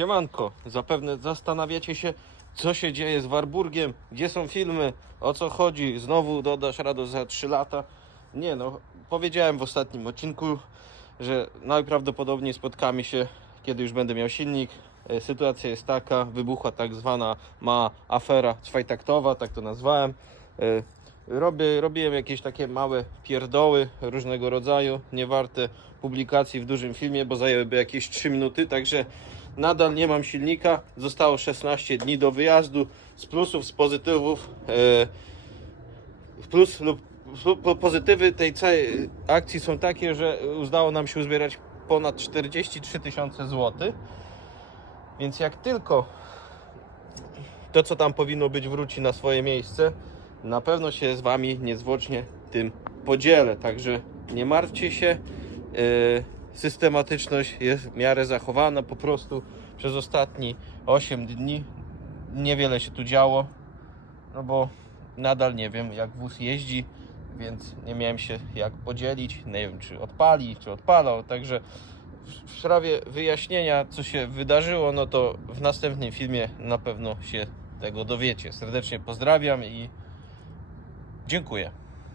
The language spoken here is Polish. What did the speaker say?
Siemanko, zapewne zastanawiacie się, co się dzieje z Warburgiem, gdzie są filmy, o co chodzi, znowu dodasz radość za 3 lata. Nie no, powiedziałem w ostatnim odcinku, że najprawdopodobniej spotkamy się, kiedy już będę miał silnik. E, Sytuacja jest taka, wybuchła tak zwana ma afera czwajtaktowa, tak to nazwałem. E, Robię, robiłem jakieś takie małe pierdoły różnego rodzaju, nie warte publikacji w dużym filmie, bo zajęłyby jakieś 3 minuty, także nadal nie mam silnika. Zostało 16 dni do wyjazdu. Z plusów, z pozytywów. E, plus lub po- pozytywy tej całej akcji są takie, że udało nam się uzbierać ponad 43 tysiące złotych. Więc jak tylko to, co tam powinno być, wróci na swoje miejsce, na pewno się z Wami niezwłocznie tym podzielę. Także nie martwcie się. Yy, Systematyczność jest w miarę zachowana. Po prostu przez ostatni 8 dni niewiele się tu działo. No bo nadal nie wiem, jak wóz jeździ, więc nie miałem się jak podzielić. Nie wiem, czy odpali, czy odpalał. Także w- sprawie wyjaśnienia, co się wydarzyło, no to w następnym filmie na pewno się tego dowiecie. Serdecznie pozdrawiam i dziękuję.